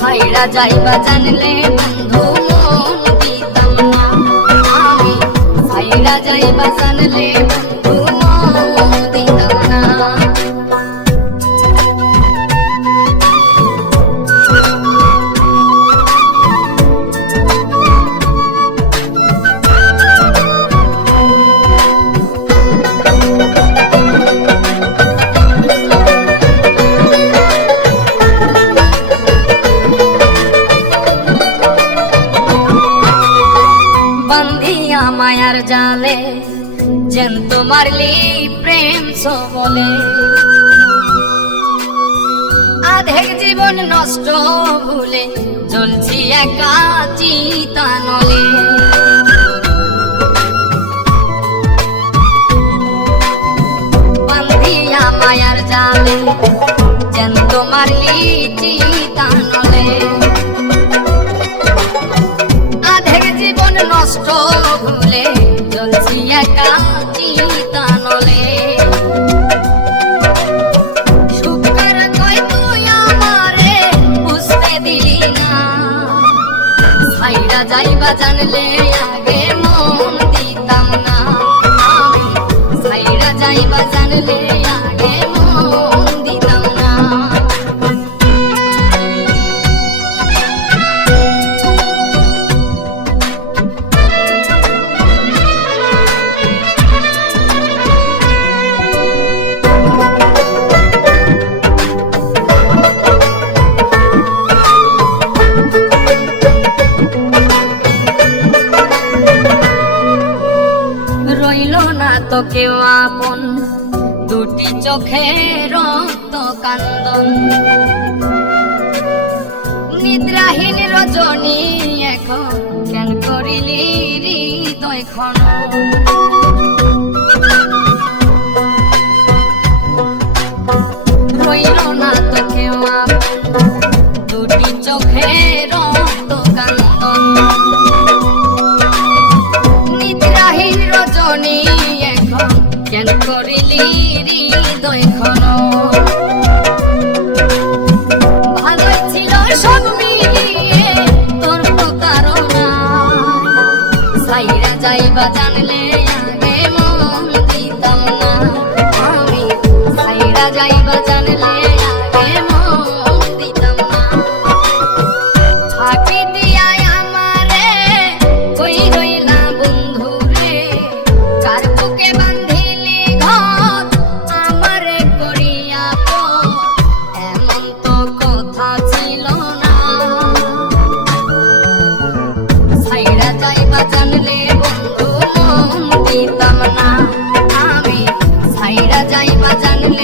সাইরা যাইবা জানলে বন্ধু মন দিতাম না আমি, সাইরা যাইবা জানলে বন্ধু মন দিতাম না। মায়ার জালে জ্যান্ত মারলি প্রেম সবলে, আধেক জীবন নষ্ট ভুলে জ্বলছি একা চিতানলে। বান্ধিয়া মায়ার জালে জ্যান্ত মারলি চিতানলে, আধেক জীবন নষ্ট ভুলে জ্বলছি একা চিতানলে। সুখের কই তুই আমারে বুঝতে দিলি না, সাইরা যাইবা জানলে আগে মন দিতাম না আমি, সাইরা যাইবা জানলে আগে মন দিতাম না। রইল না তো কেউ আপন, দুটি চোখে রক্ত কান্দন, নিদ্রাহীন রজনী এখন কেন করিলি হৃদয় খনন। রইল না তো কেউ আপন, দুটি চোখে রক্ত কান্দন, নিদ্রাহীন রজনী এখন কেন করিলি হৃদয় খনন। ভালোই ছিল সব মিলিয়ে তোর প্রতারণা, সাইরা যাইবা জানলে আগে মন দিতাম না আমি, সাইরা যাইবা জানলে আগে মন দিতাম না। ফাঁকি দিয়াই আমারে কই রইলা বন্ধু রে, কার বুকে বান্ধিলি ঘর আমারে করিয়া পর, এমন তো কথা ছিল না। সাইরা যাইবা জানলে বন্ধু মন দিতাম না আমি, সাইরা যাইবা জানলে